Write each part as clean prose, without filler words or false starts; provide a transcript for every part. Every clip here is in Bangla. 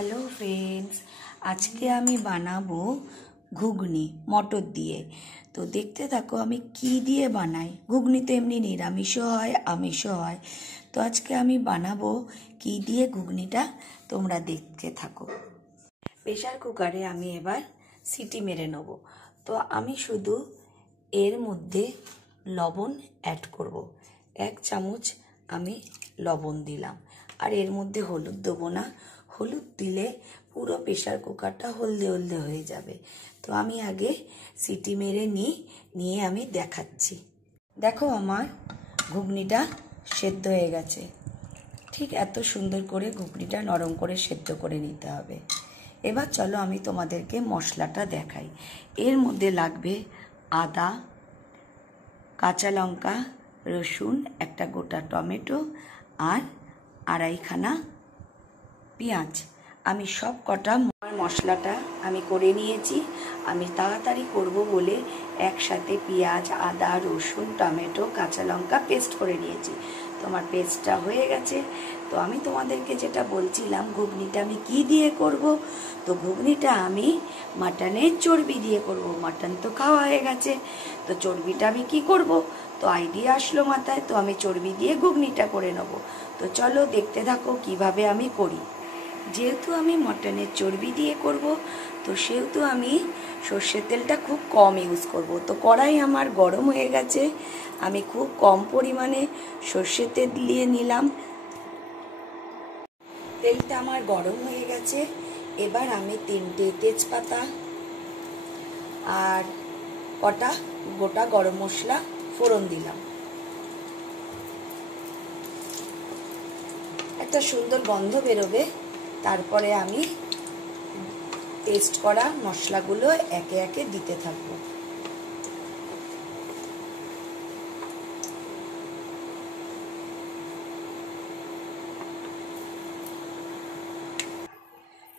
হ্যালো ফ্রেন্ডস, আজকে আমি বানাবো ঘুগনি মটর দিয়ে। তো দেখতে থাকো আমি কি দিয়ে বানাই। ঘুগনি তো এমনি নিরামিষও হয় আমিষও হয়। তো আজকে আমি বানাবো কি দিয়ে ঘুগনিটা, তোমরা দেখতে থাকো। প্রেশার কুকারে আমি এবার সিটি মেরে নেব। তো আমি শুধু এর মধ্যে লবণ অ্যাড করব। 1 চামচ আমি লবণ দিলাম, আর এর মধ্যে হলুদ দেবো না। হলুদ দিলে পুরো প্রেশার কুকারটা হলদে হলদে হয়ে যাবে। তো আমি আগে সিটি মেরে নিয়ে আমি দেখাচ্ছি। দেখো আমার ঘুগনিটা সেদ্ধ হয়ে গেছে। ঠিক এত সুন্দর করে ঘুগনিটা নরম করে সেদ্ধ করে নিতে হবে। এবার চলো আমি তোমাদেরকে মশলাটা দেখাই। এর মধ্যে লাগবে আদা, কাঁচা লঙ্কা, রসুন, একটা গোটা টমেটো আর 2.5 খানা পেঁয়াজ। আমি সব কটা মশলাটা আমি করে নিয়েছি। আমি তাড়াতাড়ি করব বলে একসাথে পেঁয়াজ, আদা, রসুন, টমেটো, কাঁচা লঙ্কা পেস্ট করে নিয়েছি। তো আমার পেস্টটা হয়ে গেছে। তো আমি তোমাদেরকে যেটা বলছিলাম, ঘুগনিটা আমি কি দিয়ে করব। তো ঘুগনিটা আমি মাটনের চর্বি দিয়ে করব। মাটন তো খাওয়া হয়ে গেছে, তো চর্বিটা আমি কি করব। তো আইডিয়া আসলো মাথায়, তো আমি চর্বি দিয়ে ঘুগনিটা করে নেব। তো চলো দেখতে থাকো কিভাবে আমি করি। যেহেতু আমি মটনের চর্বি দিয়ে করব, তো সেহেতু আমি সর্ষের তেলটা খুব কম ইউজ করব। তো কড়াই আমার গরম হয়ে গেছে, আমি খুব কম পরিমাণে সর্ষের তেল দিয়ে নিলাম। তেলটা আমার গরম হয়ে গেছে। এবার আমি 3টে তেজপাতা আর কটা গোটা গরম মশলা ফোড়ন দিলাম। একটা সুন্দর গন্ধ বেরোবে। তারপরে আমি পেস্ট করা মশলাগুলো একে একে দিতে থাকবো।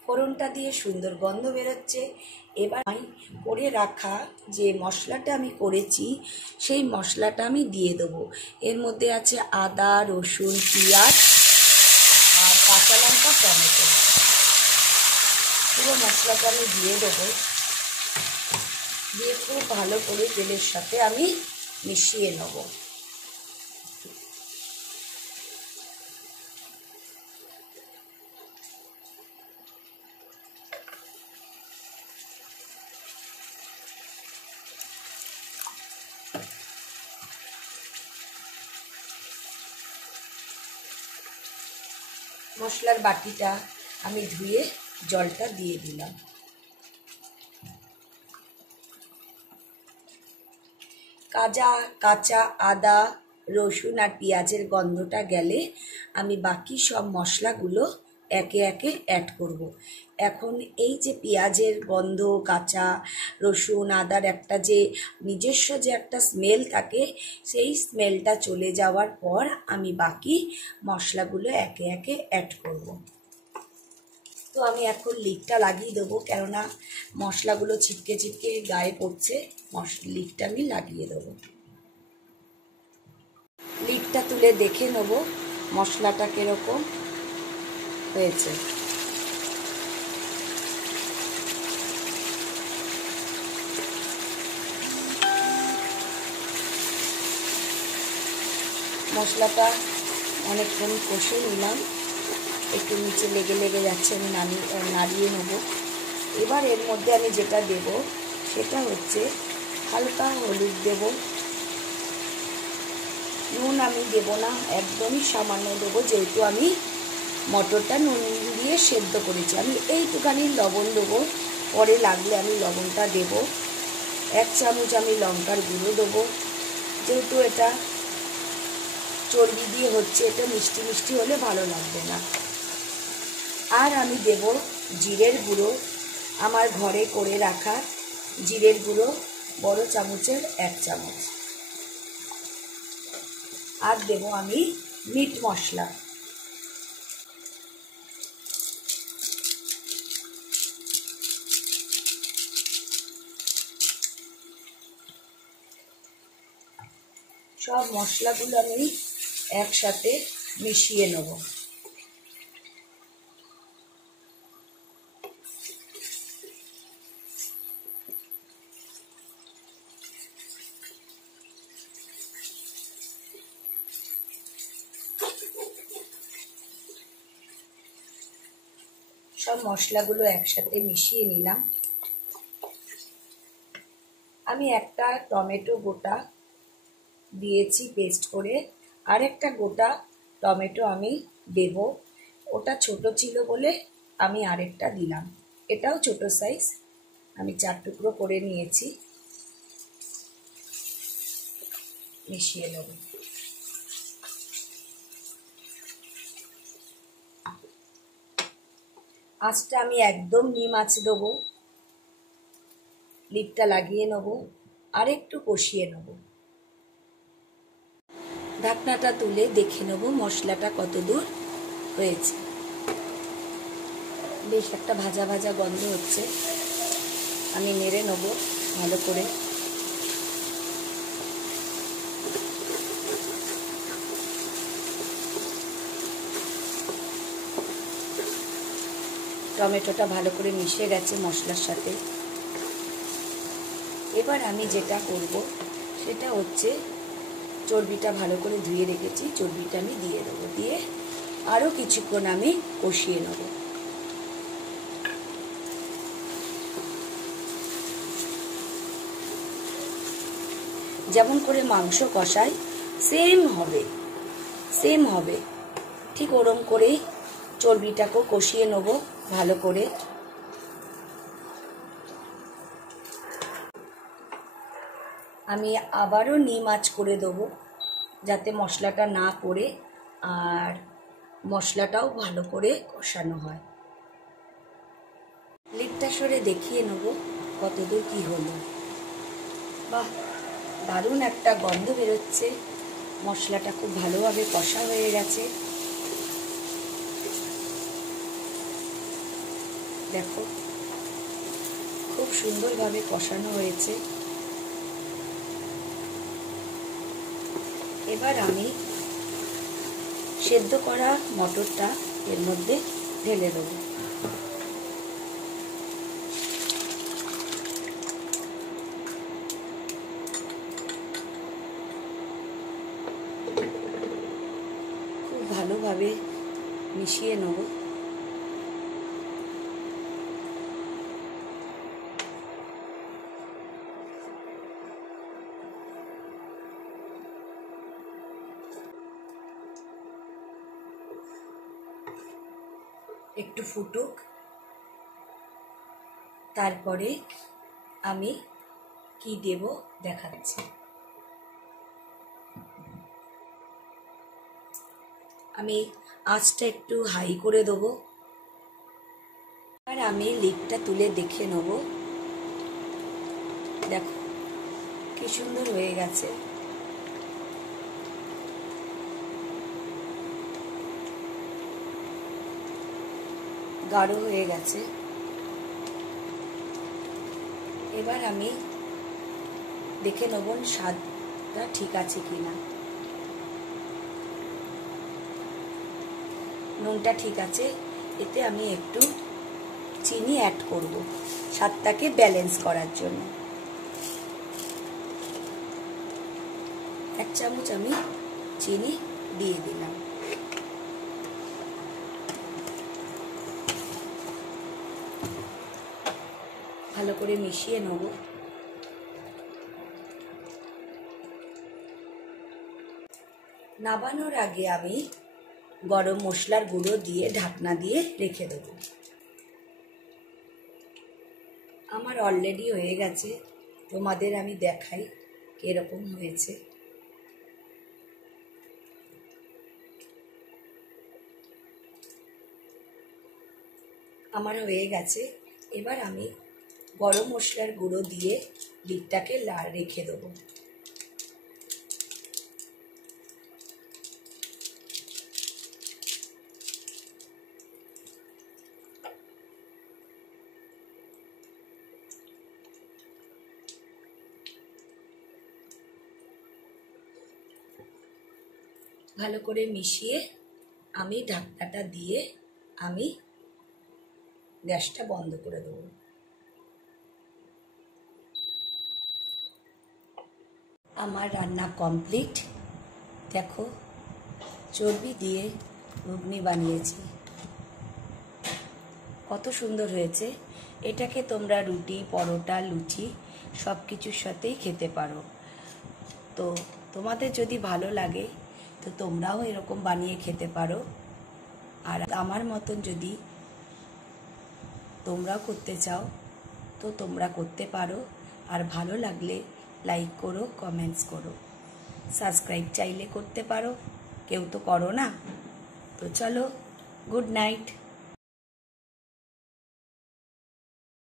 ফোড়নটা দিয়ে সুন্দর গন্ধ বেরোচ্ছে। এবার আমি করে রাখা যে মশলাটা আমি করেছি, সেই মশলাটা আমি দিয়ে দেবো। এর মধ্যে আছে আদা, রসুন, পেঁয়াজ আর কাঁচা লঙ্কা, টমেটো। পুরো মশলাটা আমি দিয়ে দেবো। দিয়ে খুব ভালো করে তেলের সাথে আমি মিশিয়ে নেব। মশলার বাটিটা আমি ধুয়ে জলটা দিয়ে দিলাম। কাঁচা আদা, রসুন আর পেঁয়াজের গন্ধটা গেলে আমি বাকি সব মশলাগুলো একে একে অ্যাড করব। এখন এই যে পেঁয়াজের গন্ধ, কাঁচা রসুন, আদার একটা যে নিজস্ব যে একটা স্মেল থাকে, সেই স্মেলটা চলে যাওয়ার পর আমি বাকি মশলাগুলো একে একে অ্যাড করব। তো আমি এখন লিডটা লাগিয়ে দেবো, কেননা মশলাগুলো ছিটকে ছিটকে গায়ে পড়ছে। লিডটা আমি লাগিয়ে দেবো। লিডটা তুলে দেখে নেব মশলাটা কিরকম হয়েছে। মশলাটা অনেকক্ষণ কষে নিলাম, একটু নিচে লেগে যাচ্ছে, আমি নাড়িয়ে নেব। এবার এর মধ্যে আমি যেটা দেব সেটা হচ্ছে হালকা হলুদ দেব। নুন আমি দেব না, একদমই সামান্য দেবো, যেহেতু আমি মটরটা নুন দিয়ে সেদ্ধ করেছি। আমি এইটুখানি লবণ দেবো, পরে লাগলে আমি লবণটা দেব। 1 চামচ আমি লঙ্কার গুঁড়ো দেবো, যেহেতু এটা চর্বি দিয়ে হচ্ছে, এটা মিষ্টি মিষ্টি হলে ভালো লাগবে না। আর আমি দেব জিরের গুঁড়ো, আমার ঘরে করে রাখা জিরের গুঁড়ো, বড় চামচের 1 চামচ। আর দেব আমি মিট মশলা। সব মশলাগুলো আমি একসাথে মিশিয়ে নেব। সব মশলাগুলো একসাথে মিশিয়ে নিলাম। আমি একটা টমেটো গোটা দিয়েছি পেস্ট করে, আর একটা গোটা টমেটো আমি দেব। ওটা ছোট ছিল বলে আমি আরেকটা দিলাম। এটাও ছোট সাইজ, আমি 4 টুকরো করে নিয়েছি। মিশিয়ে নেব। আঁচটা আমি একদম নিম আঁচ দেবো। লিডটা লাগিয়ে নেব, আর একটু কষিয়ে নেব। ঢাকনাটা তুলে দেখে নেব মশলাটা কত দূর হয়েছে। বেশ একটা ভাজা ভাজা গন্ধ হচ্ছে। আমি নেড়ে নেব ভালো করে। টমেটোটা ভালো করে মিশে গেছে মশলার সাথে। এবার আমি যেটা করব সেটা হচ্ছে চর্বিটা ভালো করে ধুয়ে রেখেছি, চর্বিটা আমি দিয়ে দেবো। দিয়ে আরও কিছুক্ষণ আমি কষিয়ে নেব। যেমন করে মাংস কষাই সেম হবে ঠিক ওরম করেই চর্বিটাকেও কষিয়ে নেব ভালো করে। আমি আবারও নিম আঁচ করে দেবো যাতে মশলাটা না পড়ে আর মশলাটাও ভালো করে কষানো হয়। লিডটা সরে দেখিয়ে নেব কতদূর কি হলো। বাহ, দারুণ একটা গন্ধ বেরোচ্ছে। মশলাটা খুব ভালোভাবে কষা হয়ে গেছে। দেখো খুব সুন্দরভাবে কষানো হয়েছে। এবার আমি সেদ্ধ করা মটরটা এর মধ্যে ঢেলে দেবো। খুব ভালোভাবে মিশিয়ে নেব। একটু ফুটুক, তারপরে আমি কি দেব দেখাচ্ছি। আমি আঁচটা একটু হাই করে দেবো। আর আমি লিডটা তুলে দেখে নেব। দেখো কি সুন্দর হয়ে গেছে। গাঢ় হয়ে গেছে। এবার আমি দেখে নেব স্বাদটা ঠিক আছে কিনা। নুনটা ঠিক আছে। এতে আমি একটু চিনি অ্যাড করব স্বাদটাকে ব্যালেন্স করার জন্য। 1 চামচ আমি চিনি দিয়ে দিলাম। ভালো করে মিশিয়ে নেব। নামানোর আগে আমি গরম মশলার গুঁড়ো দিয়ে ঢাকনা দিয়ে রেখে দেব। আমার অলরেডি হয়ে গেছে, তোমাদের আমি দেখাই কিরকম হয়েছে। আমার হয়ে গেছে। এবার আমি গরম মশলার গুঁড়ো দিয়ে লিডটাকে রেখে দেবো। ভালো করে মিশিয়ে আমি ঢাকনাটা দিয়ে আমি গ্যাসটা বন্ধ করে দেবো। আমার রান্না কমপ্লিট। দেখো চর্বি দিয়ে ঘুগনি বানিয়েছি। কত সুন্দর হয়েছে। এটাকে তোমরা রুটি, পরোটা, লুচি সব কিছুর সাথেই খেতে পারো। তো তোমাদের যদি ভালো লাগে তো তোমরাও এরকম বানিয়ে খেতে পারো। আর আমার মতন যদি তোমরাও করতে চাও তো তোমরা করতে পারো। আর ভালো লাগলে লাইক করো, কমেন্টস করো, সাবস্ক্রাইব চাইলে করতে পারো, কেউ তো করো না। তো চলো, গুড নাইট।